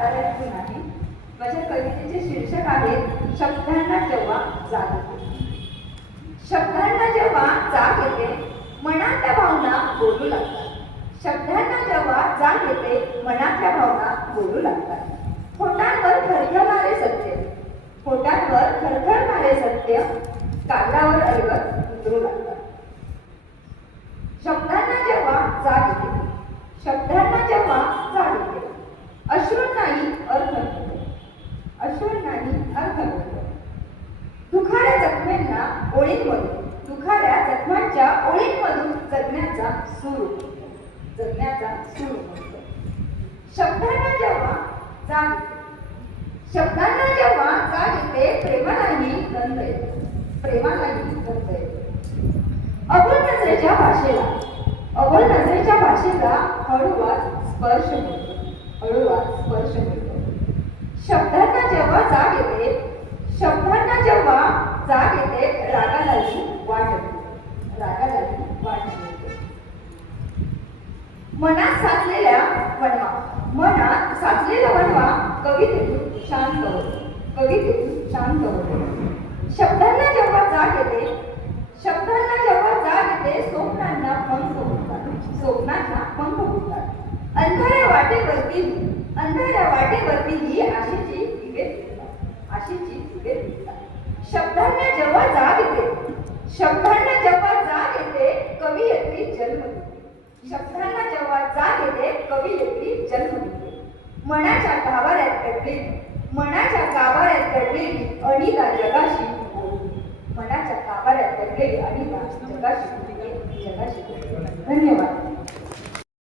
साकारायची नाही. माझ्या कवितेचे शीर्षक आहे शब्दांना जेव्हा जाग येते. शब्दांना जेव्हा जाग येते मनातल्या भावना बोलू लागतात. शब्दांना जेव्हा जाग येते मनातल्या भावना बोलू लागतात. होठांवर थरथरणारे सत्य, होठांवर थरथरणारे सत्य कागदावर अलगद उतरू लागतात. शब्दांना जेव्हा जाग येते, शब्दांना जेव्हा जाग येते, अश्रूंनाही अर्थ मिळतो, अश्रूंनाही अर्थ मिळतो. दुखाऱ्या जखमेंना ओळींमधून, दुखाऱ्या जखमांच्या ओळींमधून जगण्याचा सूर उमटतो, जगण्याचा सूर उमटतो. शब्दांना जेव्हा जाग येते, शब्दांना जेव्हा जाग येते प्रेमालाही गंध येतो, प्रेमालाही गंध येतो. अबोल नजरेच्या भाषेला, अबोल नजरेच्या भाषेला हळूवार स्पर्श मिळतो, हळूवार स्पर्श मिळतो. शब्दांना जेव्हा जाग येते, शब्दांना जेव्हा जाग येते रागालाही वाट मिळते, रागालाही वाट मिळते. मनात साचलेल्या वणवा, मनात साचलेला वणवा कवितेतून शांत होतो, कवितेतून शांत होतो. शब्दांना जेव्हा जाग येते, शब्दांना जेव्हा जाग येते स्वप्नांना पंख फुटतात, स्वप्नांना पंख फुटतात. अंधाऱ्या वाटेवरती, अंधाऱ्या वाटेवरतीही आशेची दिवे फुटतात, आशेची दिवे फुटतात. शब्दांना जेव्हा जाग येते, शब्दांना जेव्हा जाग येते कवयित्री जन्म देते. शब्दांना जेव्हा जाग येते कवयित्री जन्म देते. मनाच्या गाभाऱ्यात दडलेली, मनाच्या गाभाऱ्यात दडलेली अनिता जगाशी बोलते, मनाच्या गाभाऱ्यात दडलेली अनिता जगाशी बोलते, जगाशी बोलते. धन्यवाद.